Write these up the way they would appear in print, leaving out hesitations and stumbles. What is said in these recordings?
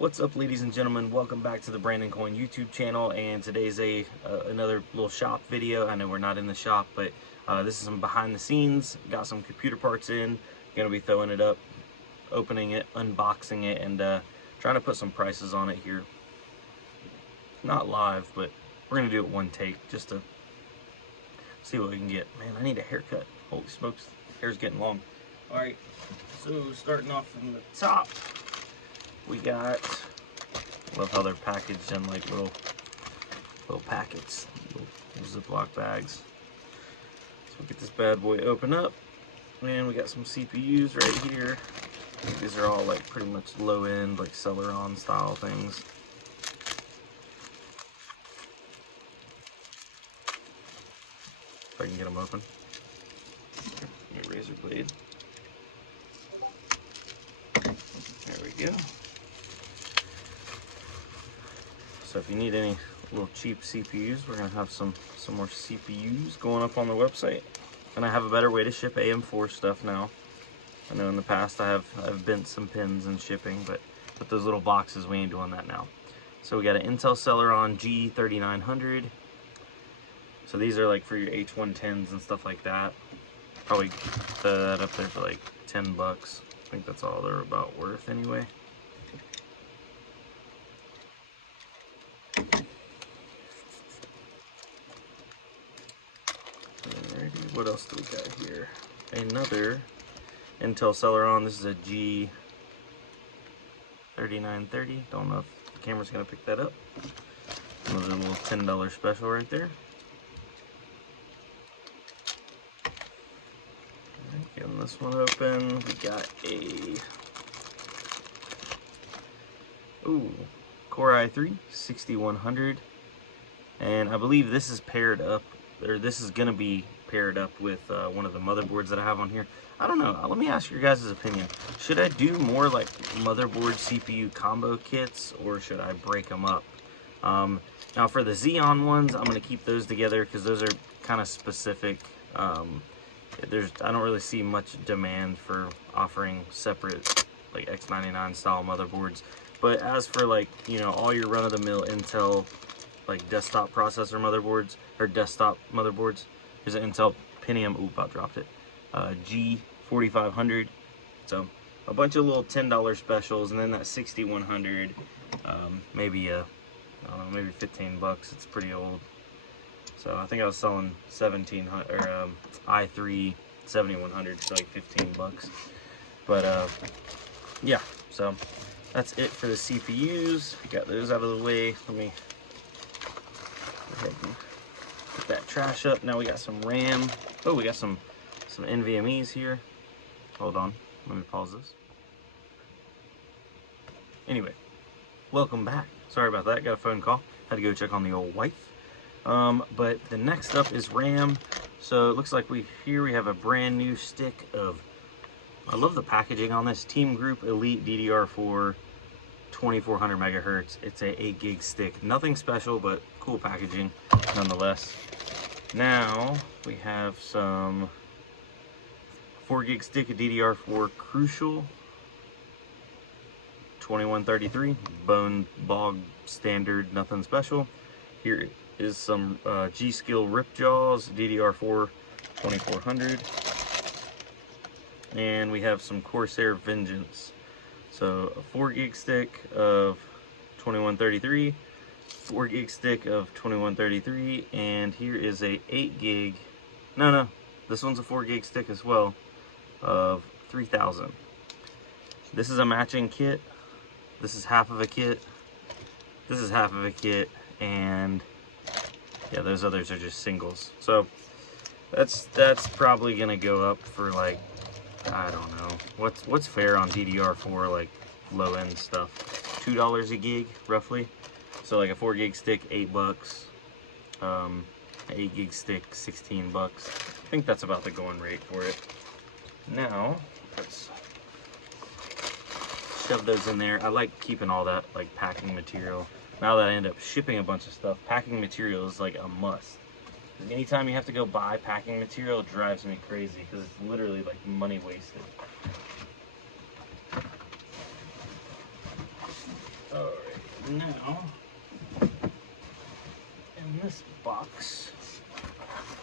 What's up, ladies and gentlemen? Welcome back to the Brandon Coin YouTube channel, and today's another little shop video. I know we're not in the shop, but this is some behind the scenes. Got some computer parts in. Gonna be throwing it up, opening it, unboxing it, and trying to put some prices on it here. Not live, but we're gonna do it one take just to see what we can get. Man, I need a haircut. Holy smokes, hair's getting long. All right, so starting off from the top. We got, love how they're packaged in like little packets, little Ziploc bags. So we'll get this bad boy open up, and we got some CPUs right here. These are all like pretty much low end, like Celeron style things. If I can get them open. Get a razor blade. There we go. So if you need any little cheap CPUs, we're gonna have some more CPUs going up on the website. And I have a better way to ship AM4 stuff now. I know in the past I've bent some pins and shipping, but with those little boxes we ain't doing that now. So we got an Intel Celeron G3900. So these are like for your H110s and stuff like that. Probably throw that up there for like 10 bucks. I think that's all they're about worth anyway. Alrighty, what else do we got here? Another Intel Celeron. This is a G3930. Don't know if the camera's gonna pick that up. Another little $10 special right there. Alright, getting this one open. We got a Core i3 6100, and I believe this is paired up, or this is gonna be paired up with one of the motherboards that I have on here. I don't know. Let me ask your guys' opinion. Should I do more like motherboard CPU combo kits, or should I break them up? Now for the Xeon ones, I'm gonna keep those together because those are kind of specific. I don't really see much demand for offering separate like X99 style motherboards. But as for like, you know, all your run-of-the-mill Intel like desktop processor motherboards, or desktop motherboards, here's an Intel Pentium, about dropped it, G4500. So a bunch of little $10 specials, and then that 6100, maybe I don't know, maybe 15 bucks. It's pretty old. So I think I was selling 1700 or i3 7100 for like 15 bucks. But yeah, so that's it for the CPUs. We got those out of the way. Let me go ahead and put that trash up. Now we got some RAM. Oh, we got some NVMe's here. Hold on, let me pause this. Anyway, welcome back. Sorry about that, got a phone call. Had to go check on the old wife. But the next up is RAM. So it looks like we have a brand new stick of, I love the packaging on this, Team Group Elite DDR4 2400 megahertz. It's a 8 gig stick. Nothing special, but cool packaging nonetheless. Now we have some 4 gig stick of DDR4 Crucial 2133, bone bog standard, nothing special. Here is some G-Skill Ripjaws DDR4 2400. And we have some Corsair Vengeance. So a 4 gig stick of 2133, 4 gig stick of 2133, and here is a 8 gig, no, this one's a 4 gig stick as well, of 3000. This is a matching kit. This is half of a kit. This is half of a kit, and yeah, those others are just singles. So that's probably gonna go up for like, I don't know, what's fair on DDR4 like low end stuff, $2 a gig roughly. So like a 4 gig stick, 8 bucks, 8 gig stick, 16 bucks. I think that's about the going rate for it. Now let's shove those in there. I like keeping all that like packing material. Now that I end up shipping a bunch of stuff, packing material is like a must. Anytime you have to go buy packing material, it drives me crazy because it's literally like money wasted. now, in this box,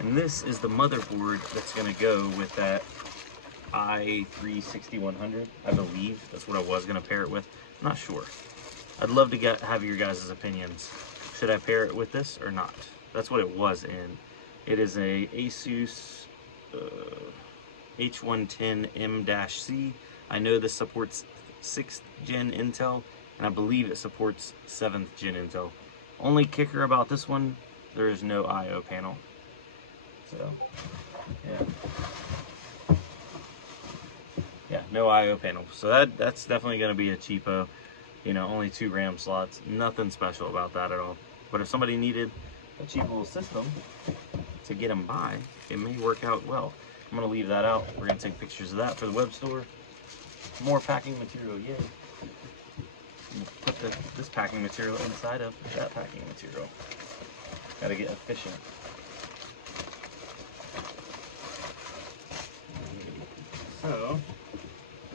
and this is the motherboard that's going to go with that i3-6100, I believe. That's what I was going to pair it with. I'm not sure. I'd love to have your guys' opinions. Should I pair it with this or not? That's what it was in. It is a Asus H110 M-C. I know this supports 6th gen Intel, and I believe it supports 7th gen Intel. Only kicker about this one, there is no I/O panel. So, yeah, no I/O panel. So that's definitely going to be a cheapo. You know, only 2 RAM slots. Nothing special about that at all. But if somebody needed a cheap little system to get them by, it may work out well. I'm going to leave that out. We're going to take pictures of that for the web store. More packing material, yay. Put this packing material inside of that packing material. Got to get efficient. So,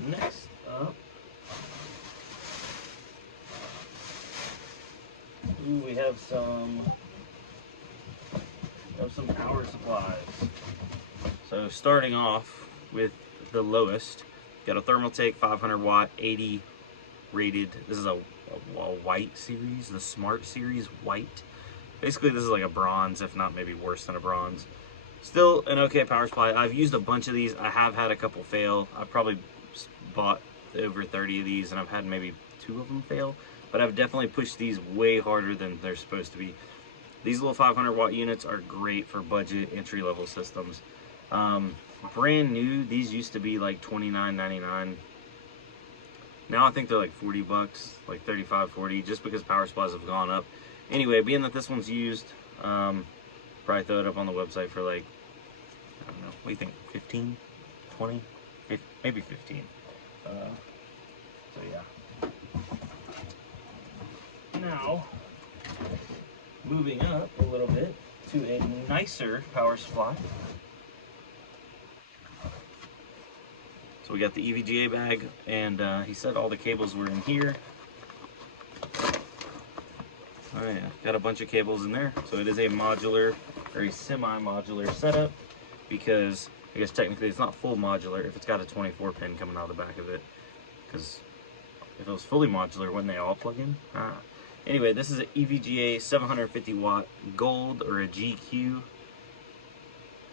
next up, we have some power supplies. So starting off with the lowest, got a Thermaltake 500 watt 80 rated. This is a white series, the Smart Series white. Basically this is like a bronze, if not maybe worse than a bronze. Still an okay power supply. I've used a bunch of these. I have had a couple fail. I've probably bought over 30 of these and I've had maybe 2 of them fail. But I've definitely pushed these way harder than they're supposed to be. These little 500 watt units are great for budget entry level systems. Brand new, these used to be like $29.99. Now I think they're like 40 bucks, like 35, 40, just because power supplies have gone up. Anyway, being that this one's used, probably throw it up on the website for like, I don't know, what do you think, 15, 20, maybe 15. So yeah. Now, moving up a little bit to a nicer power supply. So we got the EVGA bag, and he said all the cables were in here. Oh yeah, got a bunch of cables in there. So it is a modular, or a semi-modular setup, because I guess technically it's not full modular if it's got a 24 pin coming out of the back of it. Because if it was fully modular, wouldn't they all plug in? Anyway, this is an EVGA 750 watt gold, or a GQ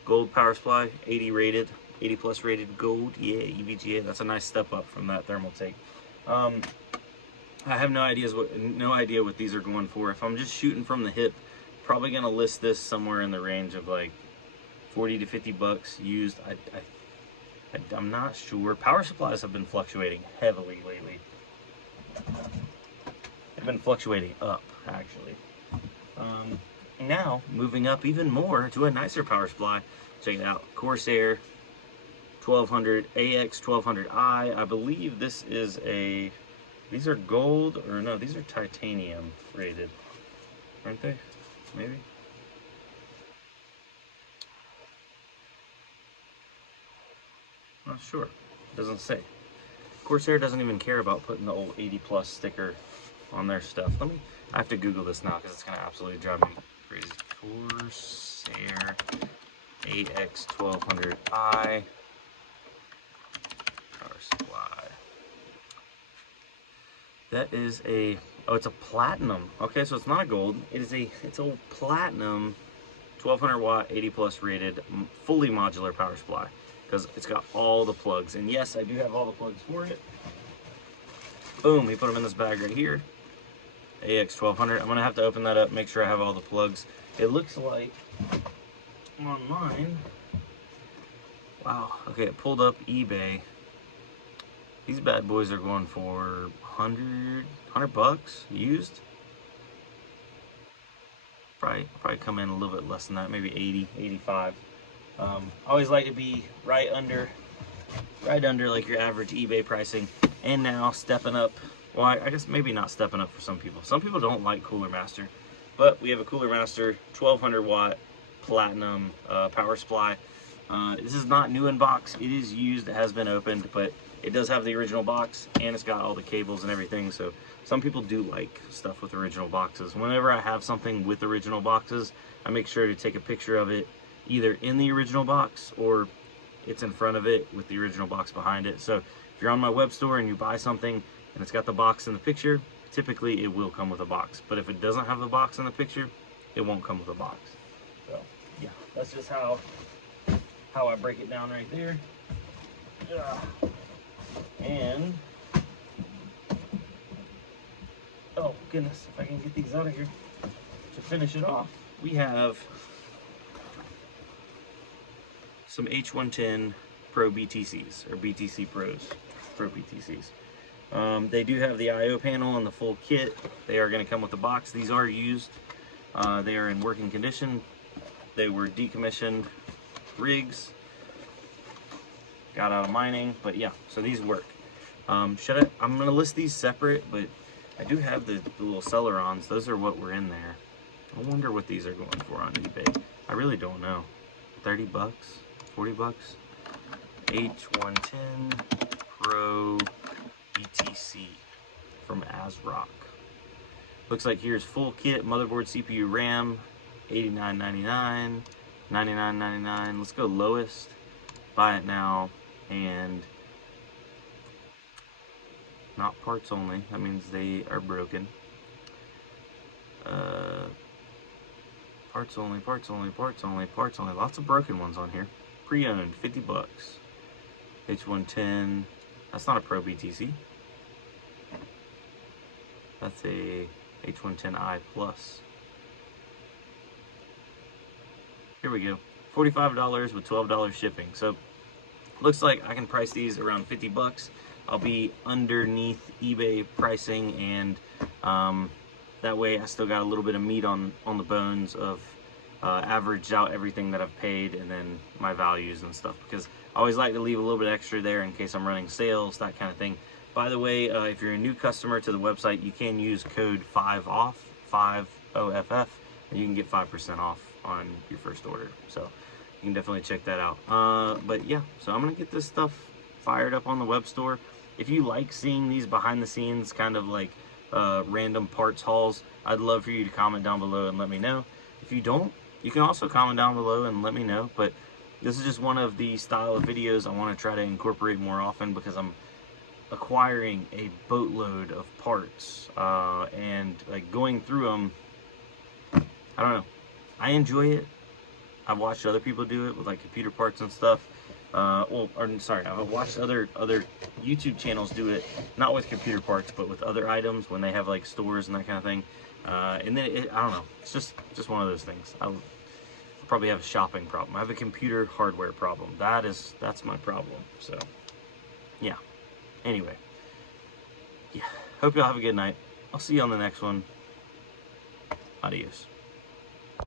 gold power supply, 80 rated, 80 plus rated gold. Yeah, EVGA. That's a nice step up from that Thermaltake. I have no idea what these are going for. If I'm just shooting from the hip, probably gonna list this somewhere in the range of like 40 to 50 bucks used. I'm not sure. Power supplies have been fluctuating heavily lately. They've been fluctuating up, actually. Now, moving up even more to a nicer power supply. Check it out. Corsair 1200 AX 1200i. I believe this is a... These are gold, or no, these are titanium rated. Aren't they? Maybe? Not sure. Doesn't say. Corsair doesn't even care about putting the old 80 plus sticker on their stuff. I have to Google this now because it's going to absolutely drive me crazy. Corsair AX 1200i power supply. That is a, oh, it's a platinum. Okay, so it's not gold. It's a platinum 1200 watt 80 plus rated fully modular power supply, because it's got all the plugs. And yes, I do have all the plugs for it. Boom, we put them in this bag right here. AX 1200. I'm gonna have to open that up, make sure I have all the plugs. It looks like online. Wow. Okay, it pulled up eBay. These bad boys are going for 100 bucks used. Probably come in a little bit less than that, maybe 80, 85. I always like to be right under like your average eBay pricing. And now stepping up. Well, I guess maybe not stepping up for some people. Some people don't like Cooler Master, but we have a Cooler Master 1200 watt platinum power supply. This is not new in box. It is used. It has been opened, but it does have the original box, and it's got all the cables and everything. So some people do like stuff with original boxes. Whenever I have something with original boxes, I make sure to take a picture of it either in the original box or it's in front of it with the original box behind it. So if you're on my web store and you buy something and it's got the box in the picture, typically it will come with a box. But if it doesn't have the box in the picture, it won't come with a box. So yeah, that's just how I break it down right there. And oh goodness, if I can get these out of here to finish it off, we have some H110 Pro BTCs, or BTC Pros, Pro BTCs. They do have the I/O panel and the full kit. They are going to come with the box. These are used. They are in working condition. They were decommissioned rigs. Got out of mining, but yeah, so these work. I'm going to list these separate, but I do have the little Celerons. Those are what were in there. I wonder what these are going for on eBay. I really don't know. 30 bucks? 40 bucks? H110 Pro BTC from ASRock. Looks like here's full kit, motherboard, CPU, RAM, $89.99, $99.99. Let's go lowest. Buy it now, and not parts only. That means they are broken. Parts only, parts only, parts only, parts only. Lots of broken ones on here. Pre-owned, 50 bucks. H110. That's not a Pro BTC. That's a H110i Plus. Here we go. $45 with $12 shipping. So looks like I can price these around 50 bucks. I'll be underneath eBay pricing, and that way I still got a little bit of meat on the bones of averaged out everything that I've paid and then my values and stuff, because I always like to leave a little bit extra there in case I'm running sales, that kind of thing. By the way, if you're a new customer to the website, you can use code 5OFF, 5OFF, and you can get 5% off on your first order. So you can definitely check that out. But yeah, so I'm gonna get this stuff fired up on the web store. If you like seeing these behind the scenes kind of like random parts hauls, I'd love for you to comment down below and let me know. If you don't, you can also comment down below and let me know. But this is just one of the style of videos I want to try to incorporate more often, because I'm acquiring a boatload of parts and like going through them. I don't know, I enjoy it. I've watched other people do it with like computer parts and stuff. I've watched other YouTube channels do it, not with computer parts, but with other items when they have like stores and that kind of thing. And then I don't know, it's just one of those things. I'll probably have a shopping problem. I have a computer hardware problem. That's my problem. So yeah. Anyway, yeah. Hope y'all have a good night. I'll see you on the next one. Adios.